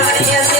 Gracias.